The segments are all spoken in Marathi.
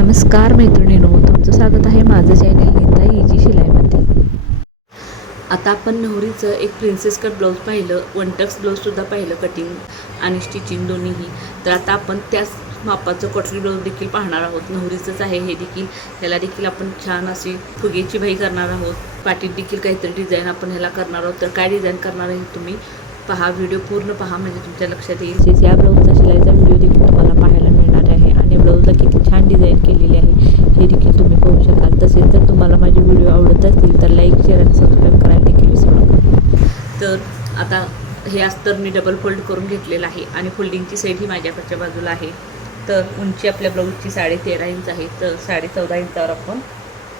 नमस्कार मैत्रिणींनो तुमचं स्वागत आहे माझं चॅनल नीता इजी शिलाईमध्ये. आता आपण नवरीचं एक प्रिन्सेस कट ब्लाऊज पाहिलं वन टक्स ब्लाऊजसुद्धा पाहिलं कटिंग आणि स्टिचिंग दोन्हीही. तर आता आपण त्याच मापाचं कटरी ब्लाऊज देखील पाहणार आहोत. नवरीचंच आहे हे देखील. ह्याला देखील आपण छान अशी फुगेची बाई करणार आहोत. पाठीत देखील काहीतरी डिझाईन आपण ह्याला करणार आहोत. तर काय डिझाईन करणार आहे तुम्ही पहा. व्हिडिओ पूर्ण पहा म्हणजे तुमच्या लक्षात येईल. या ब्लाऊजचा शिलाईचा व्हिडिओ देखील तुम्हाला पाहायला मिळणार आहे आणि ब्लाऊजला किती छान डिझाईन केलेली आहे हे देखील तुम्ही पाहू शकाल तसेच जर तुम्हाला माझे व्हिडिओ आवडत असतील तर लाईक शेअर आणि सबस्क्राईब करायला देखील विसरू नका. तर आता हे अस्तर मी डबल फोल्ड करून घेतलेलं आहे आणि फोल्डिंगची साईड ही माझ्याकडच्या बाजूला आहे. तर उंची आपल्या ब्लाऊजची साडे तेरा इंच आहे. तर साडे चौदा इंचावर आपण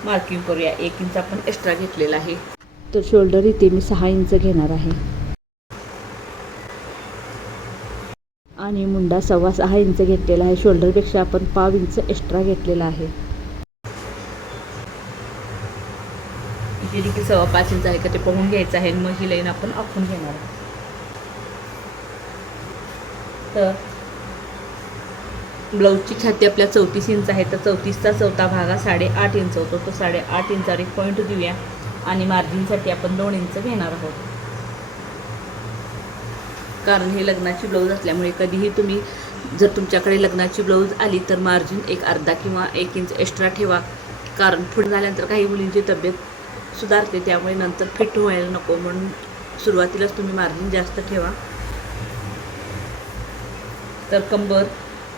मार्किंग करूया. एक इंच आपण एक्स्ट्रा घेतलेला आहे. तर शोल्डर इथे मी सहा इंच घेणार आहे. आणि मुंडा सव्वा सहा इंच घेतलेला आहे. शोल्डरपेक्षा आपण पाव इंच एक्स्ट्रा घेतलेला आहे. इथे की सव्वा पाच इंच आहे का ते पाहून घ्यायचं आहे आणि मग ही लाईन आपण आखून घेणार आहोत. तर ब्लाऊजची छाती आपल्या चौतीस इंच आहे तर चौतीसचा चौथा भाग हा साडेआठ इंच होतो. तो साडेआठ इंचावर एक पॉईंट देऊया आणि मार्जिनसाठी आपण दोन इंच घेणार आहोत. कारण हे लग्नाची ब्लाऊज असल्यामुळे कधीही तुम्ही जर तुमच्याकडे लग्नाची ब्लाऊज आली तर मार्जिन एक अर्धा किंवा एक इंच एक्स्ट्रा ठेवा. कारण पुढे झाल्यानंतर काही मुलींची तब्येत सुधारते त्यामुळे नंतर फिट व्हायला नको म्हणून सुरुवातीलाच तुम्ही मार्जिन जास्त ठेवा. तर कंबर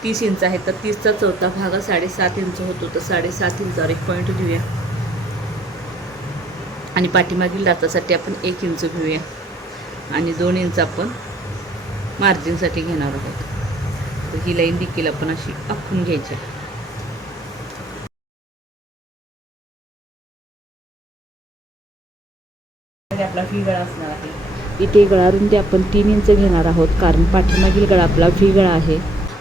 तीस इंच आहे तर तीसचा चौथा भाग साडेसात इंच होतो तर साडेसात इंचावर एक पॉईंट घेऊया. आणि पाठीमागील दातासाठी आपण एक इंच घेऊया. आणि दोन इंच आपण मार्जिनसाठी घेणार आहोत. तर ही लाईन देखील आपण अशी आखून घ्यायची आपला फी गळा असणार आहे. इथे गळारुंदी आपण तीन इंच घेणार आहोत कारण पाठीमागील गळा आपला व्ही गळा आहे.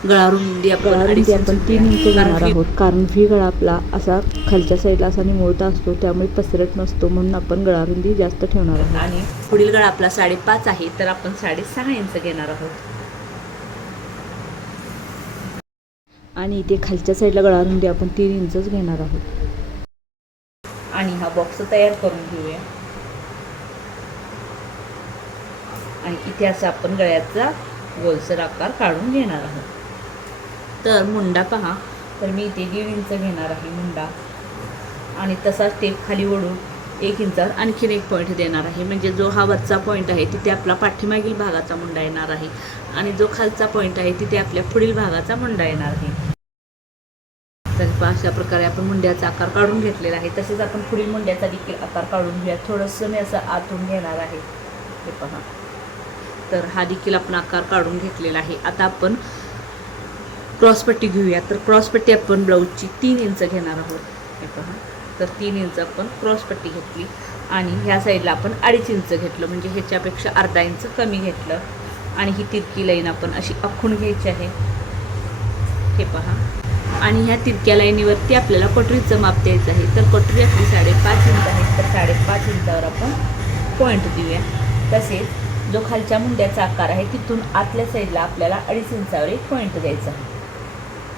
गळारुंदी गळारुंदी आपण तीन इंच घेणार आहोत कारण व्ही गळा आपला असा खालच्या साईडला असा निमुळता असतो त्यामुळे पसरट नसतो म्हणून आपण गळारुंदी जास्त ठेवणार आहोत. आणि पुढील गळा आपला साडेपाच आहे तर आपण साडेसहा इंच घेणार आहोत. आणि इथे खालच्या साईडला गळारुंदी आपण तीन इंचच घेणार आहोत. आणि हा बॉक्स तयार करून घेऊया. आणि इथे असं आपण गळ्याचा गोलसर आकार काढून घेणार आहोत. तर मुंडा पहा. तर मी इथे दीड इंच घेणार आहे मुंडा. आणि तसाच टेप खाली ओढून एक इंचावर आणखीन एक पॉईंट देणार आहे. म्हणजे जो हा वरचा पॉईंट आहे तिथे आपला पाठीमागील भागाचा मुंडा येणार आहे. आणि जो खालचा पॉईंट आहे तिथे आपल्या पुढील भागाचा मुंडा येणार आहे. तर अशा प्रकारे आपण मुंड्याचा आकार काढून घेतलेला आहे. तसेच आपण पुढील मुंड्याचा देखील आकार काढून घेऊया. थोडंसं मी असं आतून घेणार आहे. हे पहा. तर हा देखील आपण आकार काढून घेतलेला आहे. आता आपण क्रॉसपट्टी घेऊया. तर क्रॉसपट्टी आपण ब्लाऊजची तीन इंच घेणार आहोत. हे पहा. तर तीन इंच आपण क्रॉसपट्टी घेतली आणि ह्या साईडला आपण अडीच इंच घेतलं. म्हणजे ह्याच्यापेक्षा अर्धा इंच कमी घेतलं. आणि ही तिरकी लाईन आपण अशी आखून घ्यायची आहे. हे पहा. आणि ह्या तिरक्या लाईनीवरती आपल्याला पटरीचं माप द्यायचं आहे. तर पटरी आपली साडेपाच इंच आहे. तर साडेपाच इंचावर आपण पॉईंट देऊया. तसेच जो खालच्या मुंड्याचा आकार आहे तिथून आतल्या साईडला आपल्याला अडीच इंचावर एक पॉईंट द्यायचा आहे.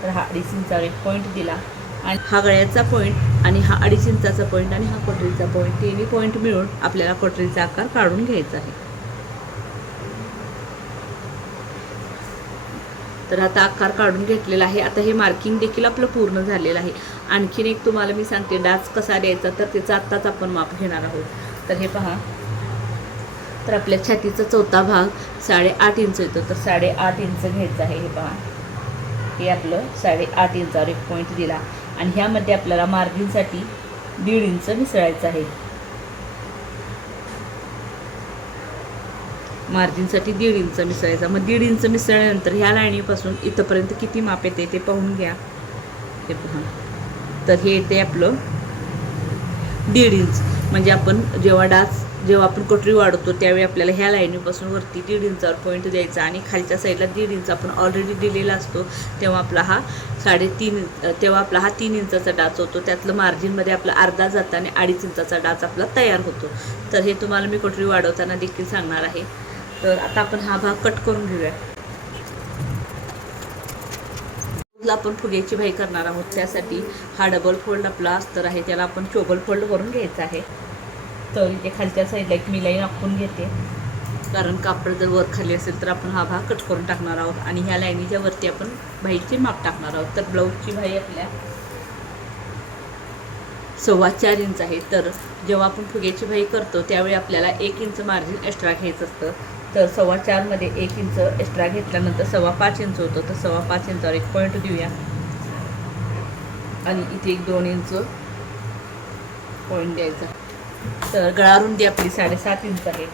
तर हा अडीच इंचावर एक पॉईंट दिला आणि हा गळ्याचा पॉईंट आणि हा अडीच इंचाचा पॉईंट आणि हा कटोरीचा पॉईंट तिन्ही पॉईंट मिळून आपल्याला कटोरीचा आकार काढून घ्यायचा आहे. तर आता आकार काढून घेतलेला आहे. आता हे मार्किंग देखील आपलं पूर्ण झालेलं आहे. आणखीन एक तुम्हाला मी सांगते डास कसा द्यायचा तर त्याचा आत्ताच आपण माप घेणार आहोत. तर हे पहा तर आपल्या छातीचा चौथा भाग साडेआठ इंच येतो. तर साडेआठ इंच घ्यायचं आहे हे पहा. हे आपलं साडेआठ इंचावर एक पॉईंट दिला. आणि ह्यामध्ये आपल्याला मार्जिनसाठी दीड इंच मिसळायचं आहे. मार्जिनसाठी दीड इंच मिसळायचा. मग दीड इंच मिसळल्यानंतर ह्या लाईनीपासून इथंपर्यंत किती माप येते ते पाहून घ्या. हे पहा. तर हे येते आपलं दीड इंच. म्हणजे आपण जेव्हा डास जेव्हा आपण कटरी वाढवतो त्यावेळी आपल्याला ह्या लाईनीपासून वरती दीड इंचावर पॉईंट द्यायचा आणि खालच्या साईडला दीड इंच आपण ऑलरेडी दिलेला असतो तेव्हा आपला हा साडेतीन तेव्हा आपला हा तीन इंचाचा डाच होतो. त्यातलं मार्जिनमध्ये आपला अर्धा जाता आणि अडीच इंचाचा डाच आपला तयार होतो. तर हे तुम्हाला मी कटरी वाढवताना देखील सांगणार आहे. तर आता आपण हा भाग कट करून घेऊया. आपण फुग्याची भाई करणार आहोत. त्यासाठी हा डबल फोल्ड आपला अस्तर आहे त्याला आपण चोबल फोल्ड करून घ्यायचा आहे. तर इथे खालच्या साईडला एक मी लाईन आखून घेते. कारण कापड जर वर खाली असेल तर आपण हा भाग कट करून टाकणार आहोत आणि ह्या लाईनीच्या वरती आपण भाईची माप टाकणार आहोत. तर ब्लाऊजची भाई आपल्या सव्वा चार इंच आहे. तर जेव्हा आपण फुग्याची भाई करतो त्यावेळी आपल्याला एक इंच मार्जिन एक्स्ट्रा घ्यायचं असतं. तर सव्वा चारमध्ये एक इंच एक्स्ट्रा घेतल्यानंतर सव्वा पाच इंच होतं. तर सव्वा पाच इंचावर एक पॉईंट देऊया. आणि इथे एक दोन इंच पॉईंट द्यायचा. तर गळारुंदी आपली साडेसात इंच आहे.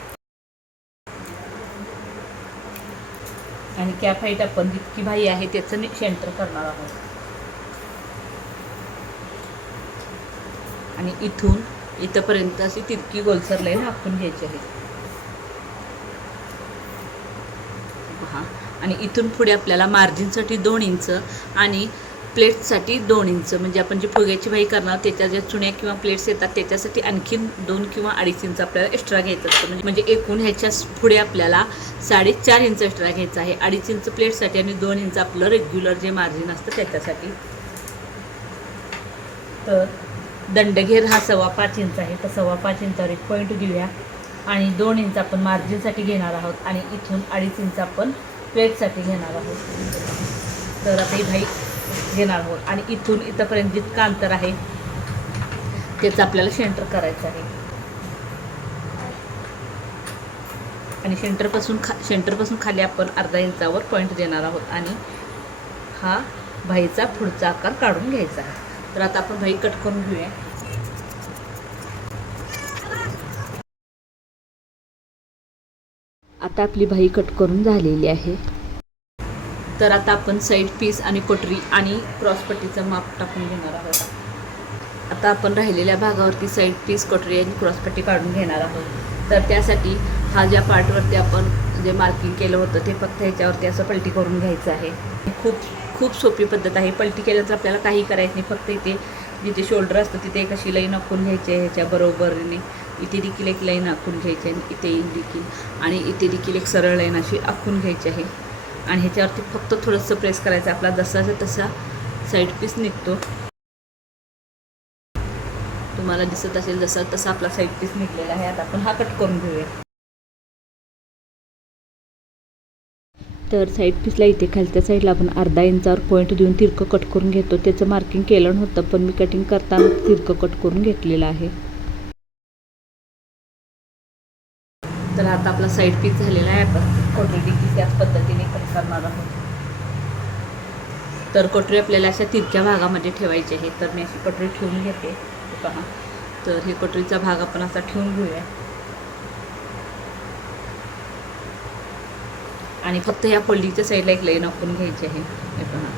आणि कॅप हाईट आपण जितकी भाई आहे त्याचं सेंटर करणार आहोत. आणि इथून इथंपर्यंत अशी तितकी गोलसर लाईन आपण घ्यायची आहे. हा आणि इथून पुढे आपल्याला मार्जिनसाठी दोन इंच आणि प्लेट्ससाठी दोन इंच म्हणजे आपण जी फुग्याची भाई करणार त्याच्या ज्या चुण्या किंवा प्लेट्स येतात त्याच्यासाठी आणखीन दोन किंवा अडीच इंच आपल्याला एक्स्ट्रा घ्यायचं असतं. म्हणजे म्हणजे एकूण ह्याच्या पुढे आपल्याला साडेचार इंच एक्स्ट्रा घ्यायचा आहे. अडीच इंच प्लेटसाठी आणि दोन इंच आपलं रेग्युलर जे मार्जिन असतं त्याच्यासाठी. तर दंडघेर हा सव्वा पाच इंच आहे. तर सव्वा पाच इंचावर एक पॉईंट घेऊया. आणि दोन इंच आपण मार्जिनसाठी घेणार आहोत आणि इथून अडीच इंच आपण प्लेटसाठी घेणार आहोत. तर आता ही भाई घेणार आहोत. आणि इथून इथंपर्यंत जितकं अंतर आहे त्याचं आपल्याला सेंटर करायचं आहे. आणि सेंटरपासून खा सेंटरपासून खाली आपण अर्धा इंचावर पॉईंट देणार आहोत. आणि हा भाईचा पुढचा आकार काढून घ्यायचा आहे. तर आता आपण भाई कट करून घेऊया. आता आपली भाई कट करून झालेली आहे. तर आता आपण साईड पीस आणि पटरी आणि क्रॉसपट्टीचं माप टाकून घेणार आहोत. आता आपण राहिलेल्या भागावरती साईड पीस कोटरी आणि क्रॉसपट्टी काढून घेणार आहोत. तर त्यासाठी हा ज्या पार्टवरती आपण जे मार्किंग केलं होतं ते फक्त ह्याच्यावरती असं पलटी करून घ्यायचं आहे. खूप खूप सोपी पद्धत आहे. पलटी केल्यानंतर आपल्याला काही करायचं नाही. फक्त इथे जिथे शोल्डर असतं तिथे एक अशी लाईन आखून घ्यायची आहे ह्याच्या बरोबरीने. इथे देखील एक लाईन आखून घ्यायची आहे इथे देखील. आणि इथे देखील एक सरळ लाईन अशी आखून घ्यायची आहे. आणि ह्याच्यावरती फक्त थोडंसं प्रेस करायचं. आपला जसाचा तसा साईड पीस निघतो. तुम्हाला दिसत असेल जसा तसा आपला साईड पीस निघलेला आहे. आता आपण हा कट करून घेऊया. तर साईड पीसला इथे खालच्या साईडला आपण अर्धा इंचावर पॉईंट देऊन तिरकं कट करून घेतो. त्याचं मार्किंग केलं नव्हतं पण मी कटिंग करताना तिरकं कट करून घेतलेलं आहे. तर आता आपला साईड पीस झालेला आहे आपण. कोटरी देखील त्याच पद्धतीने कट करणार आहोत. तर कोटरी आपल्याला अशा तिरक्या भागामध्ये ठेवायची आहे. तर मी अशी कोटरी ठेवून घेते. पहा. तर हे कोटरीचा भाग आपण असा ठेवून घेऊया. आणि फक्त ह्या फोल्डिंगच्या साईडला एक लाईन आखून घ्यायची आहे. हे पहा.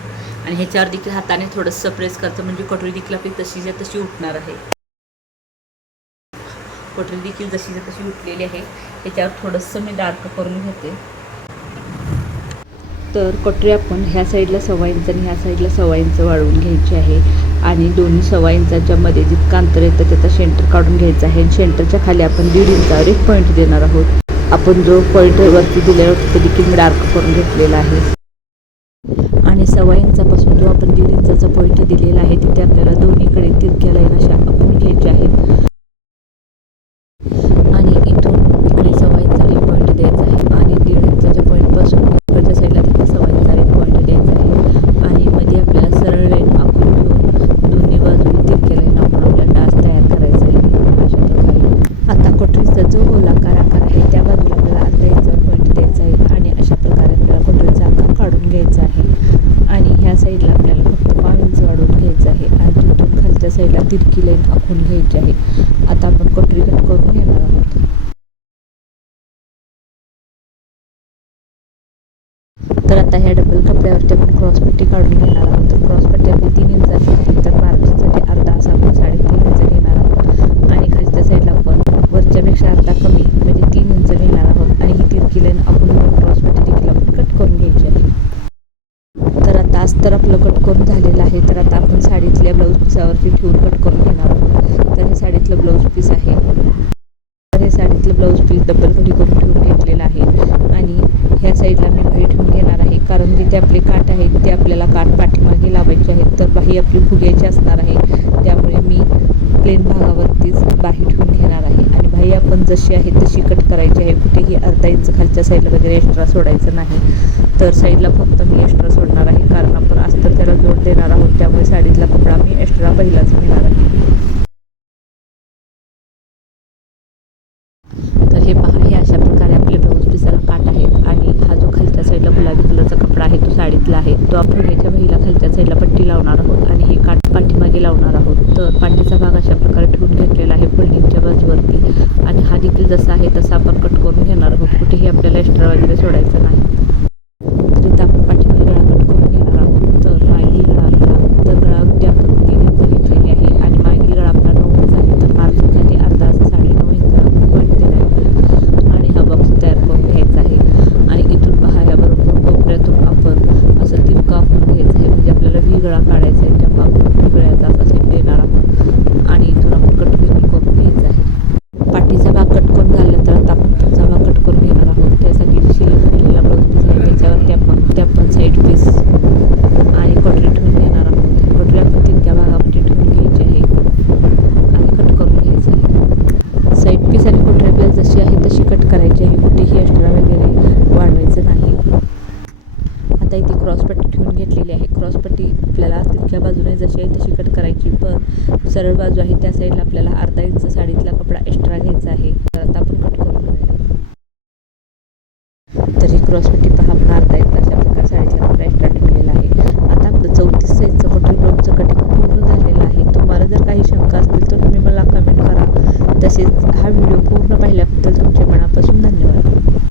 आणि ह्याच्यावर देखील हाताने थोडंसं प्रेस करायचं म्हणजे कोटरी देखील आपली तशीच्या तशी उठणार आहे. कोटरी देखील जशीच्या तशी उठलेली आहे त्याच्यावर थोडंसं मी डार्क करून घेते. तर कटोरी आपण ह्या साईडला सव्वा इंच आणि ह्या साईडला सव्वा इंच वाळवून घ्यायची आहे. आणि दोन्ही सव्वा इंचाच्या मध्ये जितकं अंतर येतं त्याचा सेंटर काढून घ्यायचा आहे. आणि सेंटरच्या खाली आपण दीड इंचावर एक पॉईंट देणार आहोत. आपण जो पॉईंट वरती दिलेला होता तो देखील मी डार्क करून घेतलेला आहे. आणि सव्वा इंचापासून जो आपण दीड इंचाचा पॉईंट दिलेला आहे तिथे आपल्याला दोन्हीकडे तिरक्या लाईन अशा आपण घ्यायच्या आहेत आणि इथून इकडे सव्वा इंचाला एक पॉईंट द्यायचा आहे आणि दीड इंचाच्या पॉईंटपासून इकडच्या साईडला देखील सव्वा इंचाला एक पॉईंट द्यायचा आहे आणि मध्ये आपल्याला सरळ लाईन आखून घेऊन दोन्ही बाजूने तिरक्या लाईन आखून आपल्याला डास तयार करायचा आहे अशा प्रकारे आता कोटरीचा जो गोलाकार आकार आहे त्या बाजूला आपल्याला अर्धा इंचावर पॉईंट द्यायचा आहे आणि अशा प्रकारे आपल्याला कोटरीचा आकार काढून घ्यायचा आहे आणि ह्या साईडला आपल्याला फक्त पाव इंच वाढवून घ्यायचं आहे आणि तिथून खालच्या साईडला तिरकी आखून घ्यायची आहे. आता आपण कोटरी कट करून घेणार आहोत. तर आता ह्या डबल कपड्यावरती आपण क्रॉसपट्टी काढून घेणार आहोत. तर क्रॉसपट्टी आपली तीन इंच आहे. तर मार्जिनसाठी अर्धा असा आपण साडेतीन इंच घेणार आहोत. आणि खालच्या साईडला आपण वरच्यापेक्षा अर्धा कमी म्हणजे तीन इंच घेणार आहोत. आणि ही तिरकी लाईन आपण क्रॉसपट्टी देखील आपण कट करून घ्यायची आहे. तर आता आज तर आपलं कट करून झालेलं आहे. तर आता आपण साडीतल्या ब्लाऊज पिसावरती ठेवून कट करून घेणार आहोत तर हे साडीतलं ब्लाऊज पीस आहे. तर हे साडीतलं ब्लाऊज पीस डबल घडी करून ठेवून घेतलेलं आहे. आणि ह्या साईडला मी बाही ठेवून घेणार आहे. कारण जिथे आपले काठ आहेत ते आपल्याला काठ पाठीमागे लावायचे आहेत. तर बाही आपली फुग्याची असणार आहे. त्यामुळे मी प्लेन भागावरतीच बाही ठेवून घेणार आहे. आणि बाही आपण जशी आहे तशी कट करायची आहे. कुठेही अर्धा इंच खालच्या साईडला वगैरे एक्स्ट्रा सोडायचं नाही. तर साईडला फक्त मी एक्स्ट्रा सोडणार आहे. कारण आपण अस्तर त्याला जोड देणार आहोत. त्यामुळे साडीतला कपडा मी एक्स्ट्रा पहिलाच घेणार आहे तर हे पहा हे अशा प्रकारे आपले ब्लाऊज पिसाला काट आहेत आणि हा जो खालच्या साईडला गुलाबी कलरचा कपडा आहे तो साडीतला आहे तो आपण फुग्याच्या बहीला खालच्या साईडला पट्टी लावणार आहोत आणि हे काठ पाठीमागे लावणार आहोत. तर पाठीचा भाग अशा प्रकारे ठेवून घेतलेला आहे फोल्डिंगच्या बाजूवरती. आणि हा देखील जसा आहे तसा आपण कट करून घेणार आहोत. कुठेही आपल्याला एक्स्ट्रा वगैरे सोडायचं नाही तर इथं आपण पाठीमागे गळा कट करून घेणार आहोत तर मागील गळा आपला तर गळावरती आपण तीन इंच घेतलेली आहे आणि मागील गळा आपला नऊ इंच आहे तर मार्जिनसाठी अर्धा असं साडे नऊ इंच आपण पॉईंट देणार आहे आणि हा बॉक्स तयार करून घ्यायचा आहे आणि इथून पहा या बरोबर कोपऱ्यातून आपण असं तिरका आखून घ्यायचं आहे म्हणजे आपल्याला व्ही गळा काढायचा आहे तेव्हा आपण व्ही गळ्याचा असा शेप देणार आहोत आणि इथून आपण कट देखील करून घ्यायचा आहे पाठीचा भाग कट करून झाल्यानंतर आता आपण पुढचा भाग कट करून घेणार आहोत त्यासाठी शिलाई झालेला ब्लाऊज पीस आहे त्याच्यावरती आपण ते आपण साईड पीस आणि कटोरी ठेवून घेणार आहोत कटोरी आपण तितक्या भागामध्ये ठेवून घ्यायची आहे आणि कट करून घ्यायचं आहे साईड पीस आणि कटोरी आपल्याला जशी आहे तशी कट करायची आहे कुठेही एक्स्ट्रा वगैरे वाढवायचं नाही आता इथे क्रॉसपट्टी ठेवून घेतलेली आहे क्रॉसपट्टी आपल्याला तितक्या बाजूने जशी आहे तशी कट करायची पण सरळ बाजू आहे त्या साईडला आपल्याला अर्धा इंच साडीतला कपडा एक्स्ट्रा घ्यायचा आहे. तर आता आपण कट करून घेऊया. तर ही क्रॉसपट्टी पहा आपण अर्धा इंच अशा प्रकारे साडीतला कपडा एक्स्ट्रा ठेवलेला आहे. आता आपलं चौतीस साईजचं कटिंग ब्लाऊजचं कटिंग पूर्ण झालेलं आहे. तुम्हाला जर काही शंका असतील तर तुम्ही मला कमेंट करा. तसेच हा व्हिडिओ पूर्ण पाहिल्याबद्दल तुमचे मनापासून धन्यवाद.